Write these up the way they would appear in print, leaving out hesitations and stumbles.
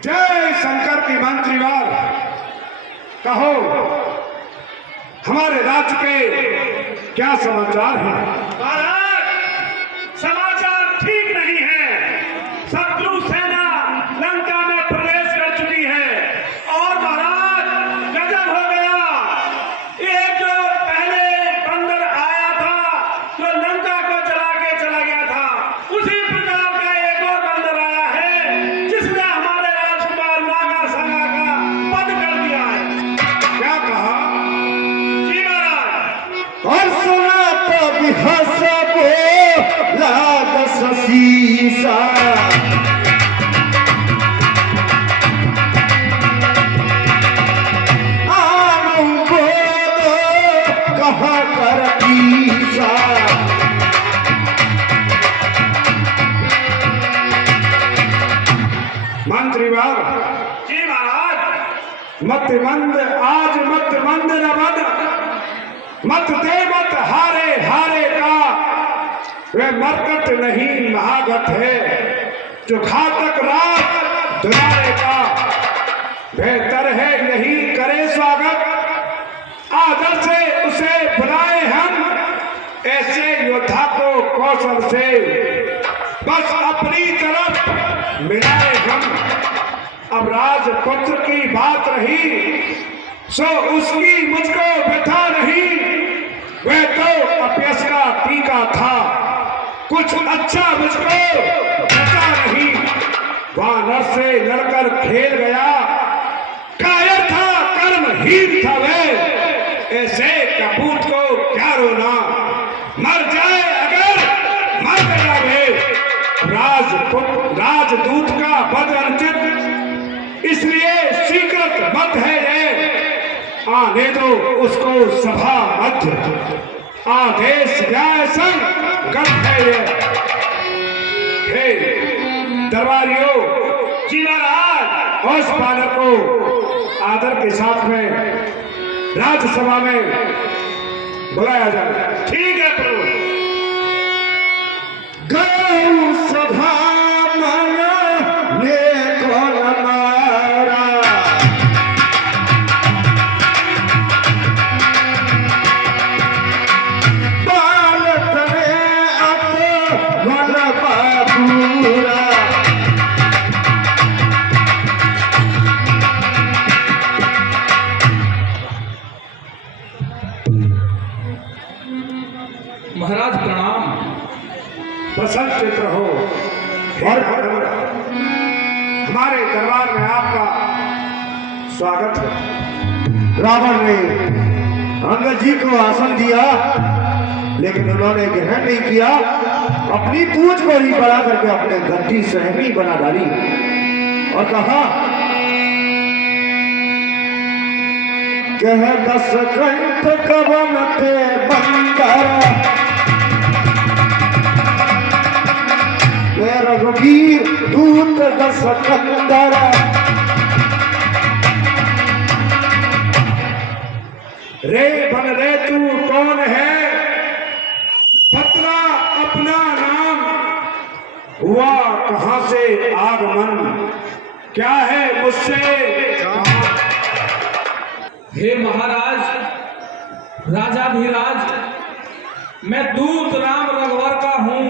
जय शंकर की मंत्रीवार कहो, हमारे राज्य के क्या समाचार हैं? महाराज, समाचार ठीक नहीं है। शत्रु सेना लंका में प्रवेश कर चुकी है और महाराज गजब हो गया। एक जो पहले बंदर आया था जो लंका को जला के चला गया था, उसी प्रकार का एक और बंदर आया है जिसने हमारे राजकुमार नागा सागा का वध कर दिया है। क्या कहा? जी महाराज। और सुना तो बिहसबो लाद शीसा आम बोलो कहा कर ईसा मंत्रीवार जी महाराज। मत मंद आज मत मंद न बद, मत दे मत हारे हारे का, वे मरकट नहीं महागत है जो घातक रात दुलारे का। बेहतर है यही करे स्वागत, आदर से उसे बुलाए हम, ऐसे योद्धा को कौशल से बस अपनी तरफ मिलाए हम। अब राजपुत्र की बात रही सो उसकी मुझको व्यथा नहीं, वह तो अपयश का टीका था, कुछ अच्छा मुझको बचा नहीं। वानर से लड़कर खेल गया, कायर था कर्महीन था वह, ऐसे कपूत को क्या रोना, मर जाए अगर मर गया वे। राजदूत का पद अनुचित, इसलिए स्वीकृत मत है ये, आने दो उसको सभा मध्य, आदेश न्याय संग गत है ये। हे दरबारियों, जी महाराज। और उस बालक को आदर के साथ में राज्यसभा में बुलाया जाए। ठीक है प्रभु। गौ सभा मन ने कौन मारा बालक ने अपन बाबूरा महाराज प्रणाम। प्रसन्न चित्र हो और हमारे दरबार में आपका स्वागत है। रावण ने अंगद जी को आसन दिया, लेकिन उन्होंने ग्रहण नहीं किया, अपनी पूंछ को ही बढ़ा करके अपने गद्दी सहमी बना डाली और कहा कह दस कंठ कवन के बंदर रघुवीर दूत दस कंदर रे बन रे तू कौन है, बतला अपना नाम, हुआ कहां से आगमन, क्या है मुझसे। हे महाराज राजाधिराज, मैं दूत राम रघुवर का हूँ,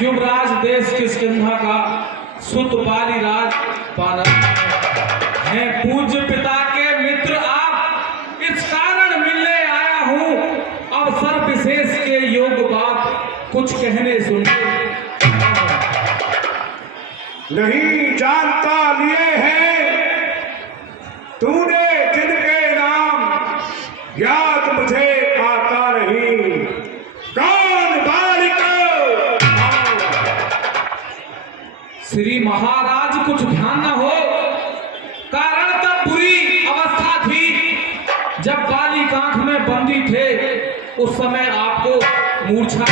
युवराज देश किष्किंधा का, सुत पाली राज पालन है। पूज्य पिता के मित्र आप, इस कारण मिलने आया हूँ, अवसर विशेष के योग बात कुछ कहने सुनिए। नहीं जानता लिए हैं तूने जिनके नाम, याद मुझे आता नहीं, कौन बालिका। श्री महाराज कुछ ध्यान न हो, कारण तब बुरी अवस्था थी जब बालिक आंख में बंदी थे, उस समय आपको मूर्छा,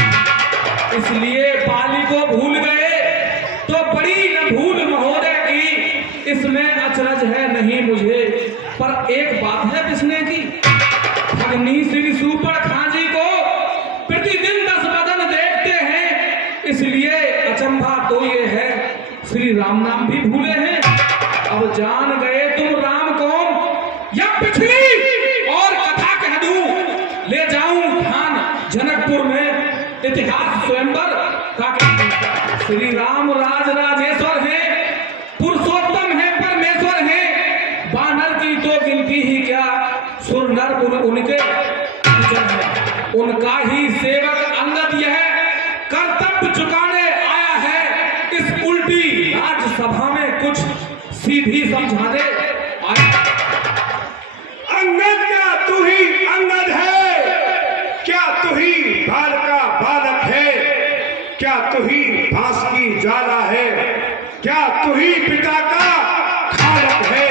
इसलिए बाली को भूल गए, तो बड़ी न भूल महोदय की, इसमें अचरज है नहीं मुझे। पर एक बात है विस्मय की, भगनी श्री सुपर खांजी को प्रतिदिन 10 बदन देखते हैं, इसलिए अचंभा तो ये है श्री राम नाम भी भूले हैं। अब जान गए तुम राम कौन या पिछली और कथा कह दूं, ले जाऊं ध्यान जनकपुर में इतिहास स्वयंवर का। श्री राम राज राजेश्वर है, पुरुषोत्तम है, परमेश्वर है, बानर की तो गिनती ही क्या, सुर नर उनके पूजन है। उनका ही सेवक अंगद यह कर्तव्य चुकाने आया है, इस उल्टी राज्यसभा में कुछ सीधी समझाने आया। अंगद क्या तू ही अंगद है, क्या तू ही बाल का बालक है, क्या तू ही बांस की ज्वाला है, क्या तू ही पिता का खालक है।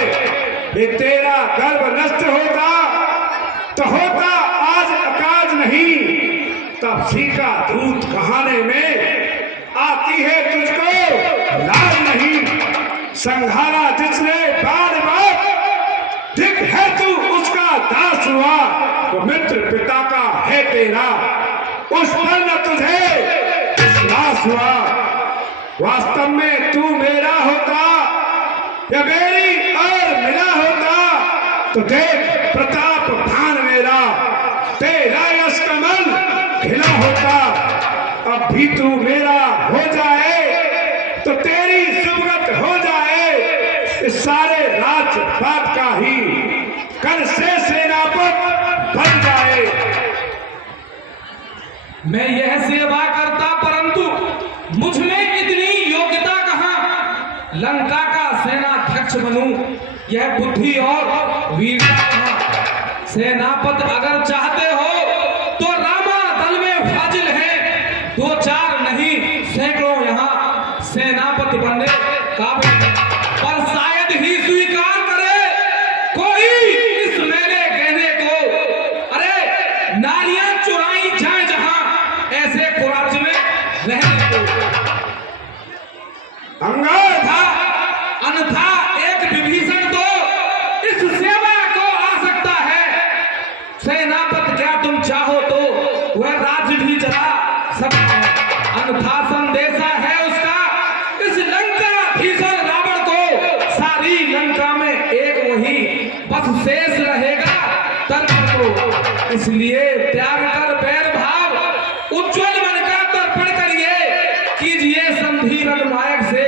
ये तेरा गर्व नष्ट होता तो होता आज अकाज नहीं, तब सीका दूध कहाने में आती है तुझको लाज नहीं। संघारा जिसने बार बार ठीक है तू उसका दास हुआ, तो मित्र पिता का है तेरा, उस पर न तुझे विश्वास हुआ। वास्तव में तू मेरा होता या मेरी और मिला होता, तो देख प्रताप भान मेरा तेरा यश कमल खिला होता। अब भी तू मेरा हो जाए तो तेरी सुगत हो जाए, इस सारे राजपाट का ही कल से सेनापत बन जाए। मैं यह सेवा करता परंतु मुझ में इतनी योग्यता कहां, लंका का सेनाध्यक्ष बनूं यह बुद्धि और वीरता कहां। सेनापति अगर चाहते हो तो रामा दल में फाजिल है, दो चार नहीं सैकड़ों यहाँ सेनापति बनने काबिल है, पर शायद ही स्वीकार करे कोई इस मेरे कहने को। अरे नारियां चुराई जाए जहां ऐसे कुराज में रहने को। अंगद अन्यथा एक विभीषण तो इस सेवा को आ सकता है। सेनापति क्या तुम चाहो तो वह राज्य भी चला सकता है, अन्यथा संदेशा है उसका इस लंका भीषण रावण को। सारी लंका में एक वही बस शेष रहेगा तर्पण को, इसलिए त्याग कर बैर भाव उज्ज्वल मन का तर्पण करिए, कीजिए संधि रघुनायक से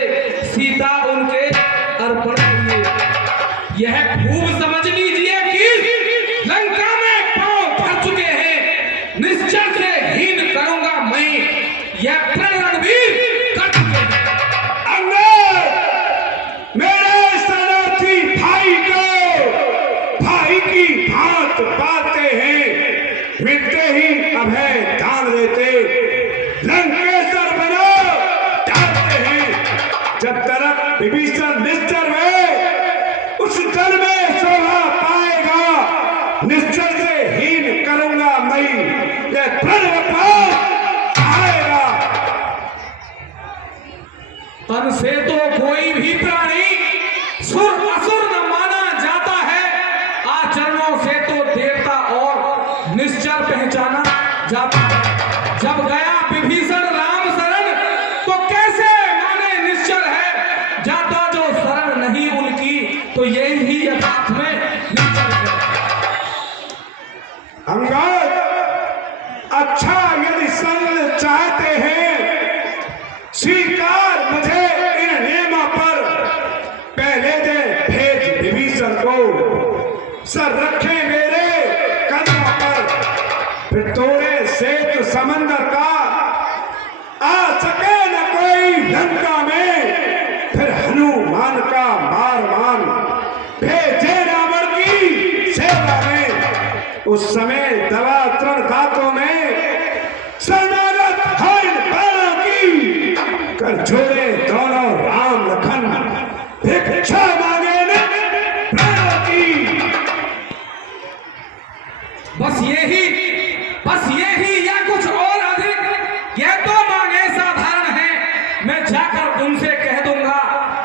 सीता उनके अर्पण करिए। यह खूब समझ लीजिए कि लंका में पांव भर चुके हैं, निश्चय से हीन करूंगा मैं, यह प्रण रणवीर कर चुके हैं। अंगद मेरे शरणार्थी भाई को भाई की भांत पाते हैं, मिलते ही अभय दान देते, लंकेश्वर बनो डालते हैं। जब तक विभीषण निश्चर में उस दल में शोभा पाएगा, निश्चय से हीन करूंगा मैं, यह प्रण आएगा। तन से तो कोई भी प्राणी सुर असुर न माना जाता है, आचरणों से तो देवता और निश्चर पहचाना जाता है। जब गया विभीषण राम शरण तो कैसे माने निश्चर है, जाता जो शरण नहीं उनकी तो यही यथार्थ में निश्चर है। अंगद अच्छा यदि संग चाहते हैं, स्वीकार मुझे इन नियमों पर, पहले दे भेज विभीषण को, सर रखे मेरे कदमों पर, फिर तोड़े सेतु समंदर का, आ सके न कोई लंका में, फिर हनुमान का मारवान भेजे रावण की सेवा में। उस समय दवा तृण दांतों में शरणागत हाइन बाणों की, कर छोड़े दोनों राम लखन, भिक्षा मांगे न प्राणों की। बस यही या कुछ और अधिक, यह तो मांगे साधारण है, मैं जाकर उनसे कह दूंगा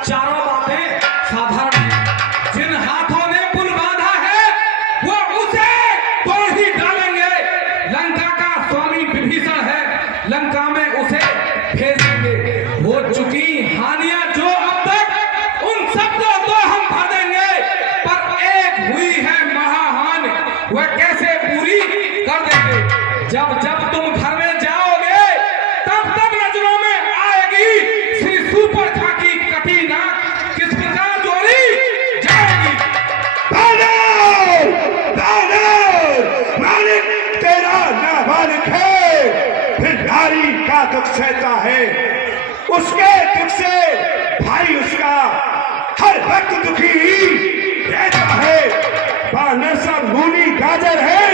चारों बातें साधारण हैं। जिन हाथों ने पुल बांधा है वो उसे तोड़ ही डालेंगे, लंका का स्वामी विभीषण है, लंका में उसे भेज देंगे। हो चुकी हानियां जो अब तक, उन सब को तो सहता है, उसके दुख से भाई उसका हर वक्त दुखी ही रहता है। बानर सा मूली गाजर है,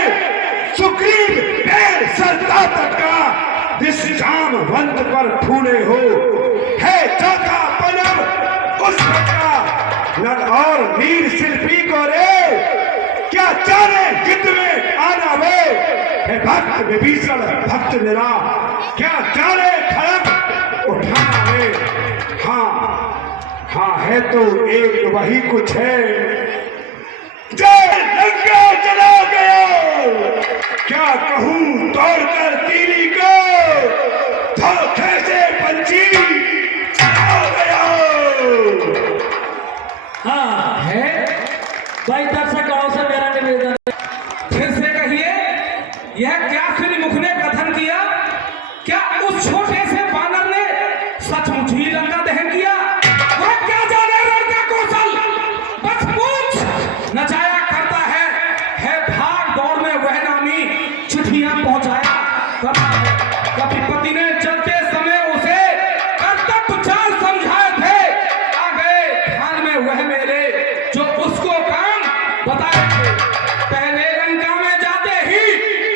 सुग्रीव पेड़ सरता तक का, जिस जामवंत पर फूले हो है चौथा पलव उस का। नर और वीर शिल्पी को रे क्या चाले गिद्ध में आना वे है भक्त विभीषण भक्त निरा, क्या चाले खड़ग उठाना वे। हाँ हाँ है तो एक वही कुछ है, जय लंका चला गया। क्या कहूँ तोड़कर तीली को, धोखे से पंछी चला गया। हाँ है भाई, दर्शकों से मेरा निवेदन है। फिर से कहिए, यह क्या श्री मुख ने कथन किया? क्या उस छोटे से बानर ने सचमुच ही लंका दहन किया? वह क्या जाने रण का कौशल, बस पूछ नचाया करता है भाग दौड़ में वह नामी चिट्ठियां पहुंचाया करता है। कभी पति ने चलते समय उसे कर्तव्य चाल समझाए थे, आ गए ध्यान में वह मेरे जो उसको काम बताए थे। पहले लंका में जाते ही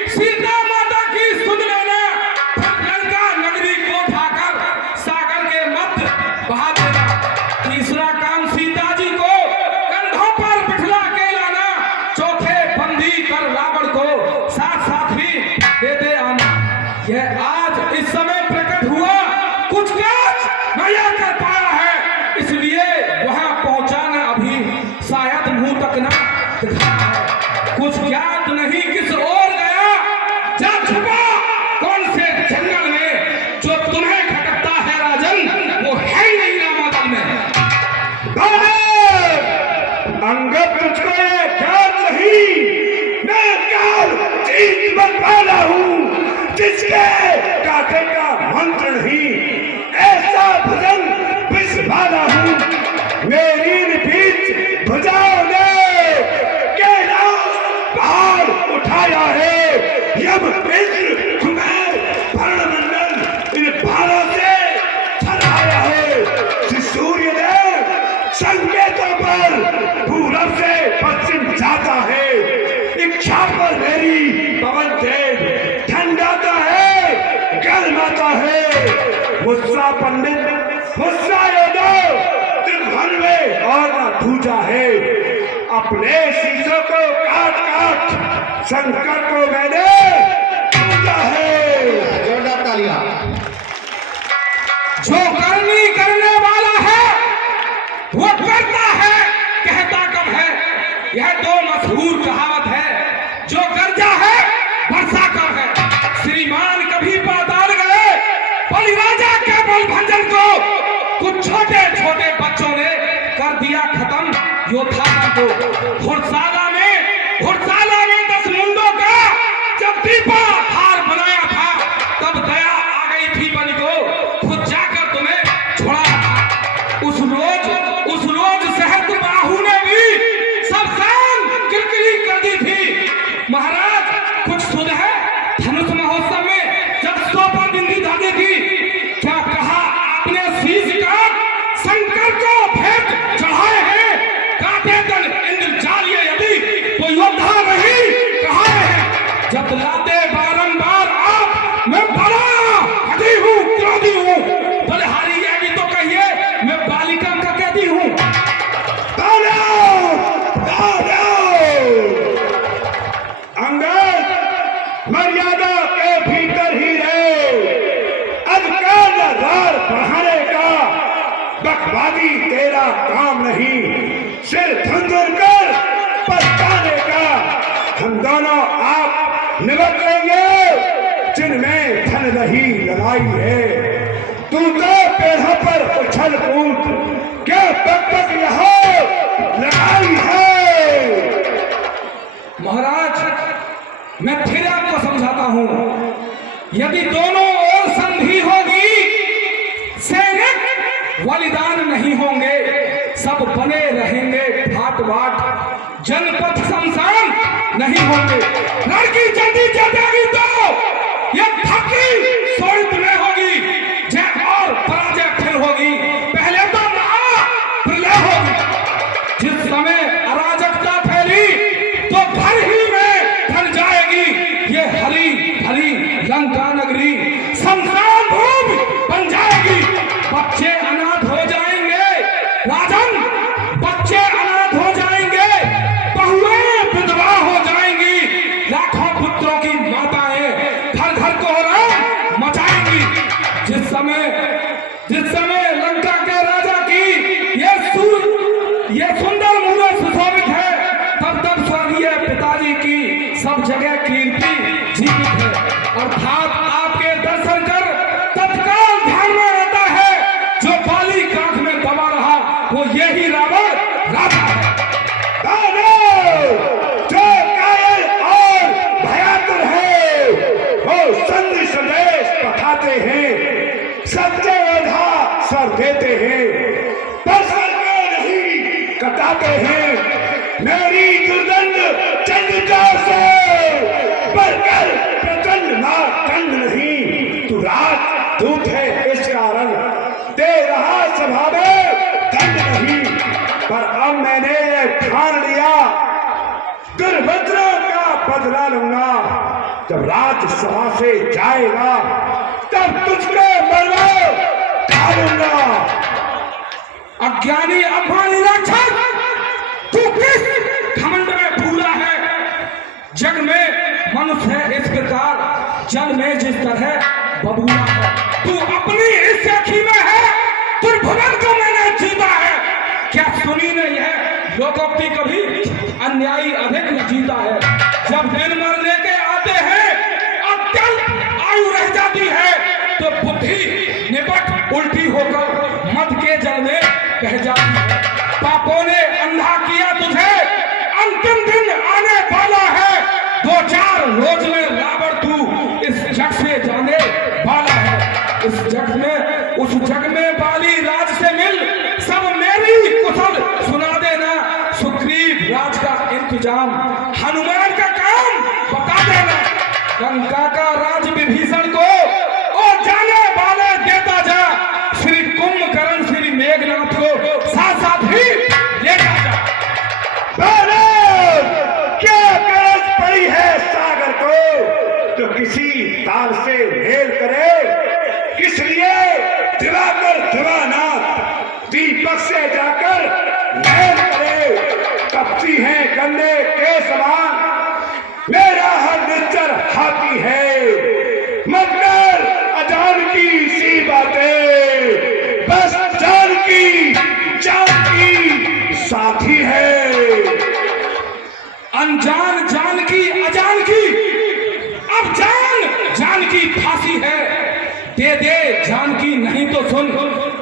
सीता माता की सुन लेना, फिर लंका नगरी को ढाकर सागर के मध्य बहा देना। तीसरा काम सीता जी को कंधों पर बिठला के लाना, चौथे बंदी कर रावण को साथ साथ ही देते आना। यह आज इस समय प्रकट हुआ, कुछ काज नया कर पाया है, इसलिए वहां पहुंचाना अभी शायद मुंह तक ना दिखा है। कुछ ज्ञात नहीं किस ओर गया, जा छुपा कौन से जंगल में, जो तुम्हें खटकता है राजन वो है ही नहीं रामादल में। अंगद तुझको ये ख्याल नहीं, मैं काल जीत बनवाला हूँ, जिसके काटे का मंत्र नहीं, ऐसा भुजंग विष वाला हूँ। मेरी बीच भुजाओं ने कैलाश पहाड़ उठाया है, यम इंद्र कुमार भरणमंडल इन भारों से थराया है। श्री सूर्य देव संकेतों पर पूरब से पश्चिम जाता है, इच्छा पर मेरी पवन देव ठंडाता है, गर्माता है। मुस्सा पंडित मुस्सा यादव दिन भर में और न पूजा है, अपने शीशों को काट काट शंकर को मैंने पूजा है। जोरदार तालियां। जो करनी करने वाला है वो करता है, कहता कब है। यह तो मशहूर कहावत है, जो गर्जा है वर्षा कब है। श्रीमान कभी पाताल गए, बलिराजा के बलभंजन को कुछ छोटे छोटे बच्चों ने कर दिया खत्म योद्धा को। घुड़साला में 10 मुंडों का जब दीपा हार बनाया था, तब दया आ गई थी बलि को, खुद जाकर तुम्हें छोड़ा था। उस रोज सहस्त्रबाहु ने भी सब शान किरकिरी कर दी थी। महाराज कुछ सुध है, धनुष महोत्सव में जब 100 पर बिंदी धागे थी, क्या कहा आपने शीश काट शंकर को भेंट चढ़ाए हैं, काटे तन इंद्र जालिए यदि तो योद्धा नहीं कहाए हैं। जब लाते बारंबार आप, मैं बड़ा हठी हूँ, क्रोधी हूँ, बलहारी यह भी तो कहिए मैं बालिका का कैदी हूँ। अंगद मर्यादा के भीतर ही रहे, अधिकार रार बढ़ाने का बकवादी तेरा काम नहीं, सिर धुंधुर कर पछताने का। हम दोनों आप निभट लेंगे जिनमें धन रही लड़ाई है। तू तो पेड़ों पर उछल कूद, क्या बक यहाँ लड़ाई है। महाराज मैं फिर आपको समझाता हूं, यदि दोनों ओर संधि होगी, सैनिक बलिदान नहीं होंगे, सब बने रहेंगे ठाट बाट, जनपथ शमशान नहीं होंगे। लड़की जल्दी चलेगी तो ये धरती शोणित में होगी, सुंदर मूरत सुशोभित है, तब तब स्वर्गीय पिताजी की सब जगह कीर्ति जीवित है। अर्थात आपके दर्शन कर तत्काल ध्यान में आता है, जो बाली कांख में दबा रहा वो यही रावण राजा है। जो कायल और भयातुर है, वो संधि संदेश पठाते हैं, सच्चे ओझा सर देते हैं, पर सर को नहीं कटाते हैं। मेरी दुर्गंध चंडिका से बढ़कर प्रचंड मार्तंड नहीं। तू राजदूत है इस कारण दे रहा सभा में दंड नहीं। पर अब मैंने ये ठान लिया, दुर्वज्रों का बदला लूंगा। जब राजसभा से जाएगा तब तुझको मरवा डालूंगा। अज्ञानी अज्ञानी राक्षस, तू किस घमंड में भूला है? जग में मनुष्य है इस प्रकार, जल में जिस तरह बबूला है। तू अपनी इस अखी में है, त्रिभुवन को मैंने जीता है। क्या सुनी नहीं है लोकोक्ति कभी, अन्यायी अधिक न जीता है। जब दिन मरने के आते हैं, अत्यंत आयु रह जाती है, तो बुद्धि निपट उल्टी होकर मद के जल में बह जाती है। पापों ने अंधा किया तुझे, अंतिम दिन आने वाला है। 2-4 रोज में रावण तू इस जग से जाने वाला है। इस जग में, उस जग में बाली राज से मिल सब मेरी कुशल सुना देना। सुग्रीव राज का इंतजाम, हनुमान का काम बता देना। लंका का राज विभीषण को और जाने वाले देता जा। श्री कुंभकर्ण श्री मेघनाथ को साथ साथ ही लेता जा। क्या गरज पड़ी है सागर को तो किसी ताल से मेल करे? किस लिए दिवाकर दिवानाथ दीपक से जाकर मेल करे? कपती है गन्ने के समान, मेरा हर निश्चर हाथी है। मगर अजान की सी बातें, बस जान की साथी है। अनजान जान की अजान की, अब जान की फांसी है। दे दे जान की, नहीं तो सुन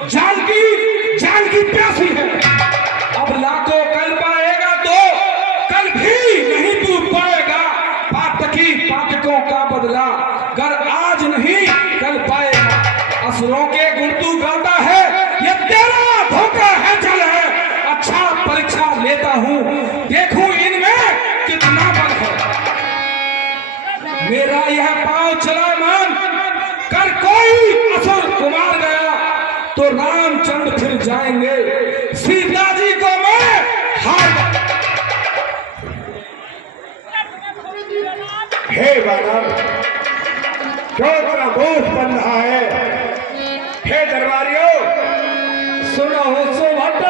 जान की प्यासी है। अब लाखों कल पाएगा तो कल भी नहीं तू पाएगा। पातकी पातकों का बदला गर आज नहीं कल पाएगा। असुरों के गुण तू गाता है, ये तेरा धोखा है जल है। अच्छा परीक्षा लेता हूँ, देखूं इनमें कितना बल है। मेरा यह पांव चला मान कर कोई असुर कुमार गया, तो रामचंद्र फिर जाएंगे, सीता जी को मैं हार। हे बालक, क्यों तेरा मुंह बन रहा है? हे दरबारियों, सुनो सुभट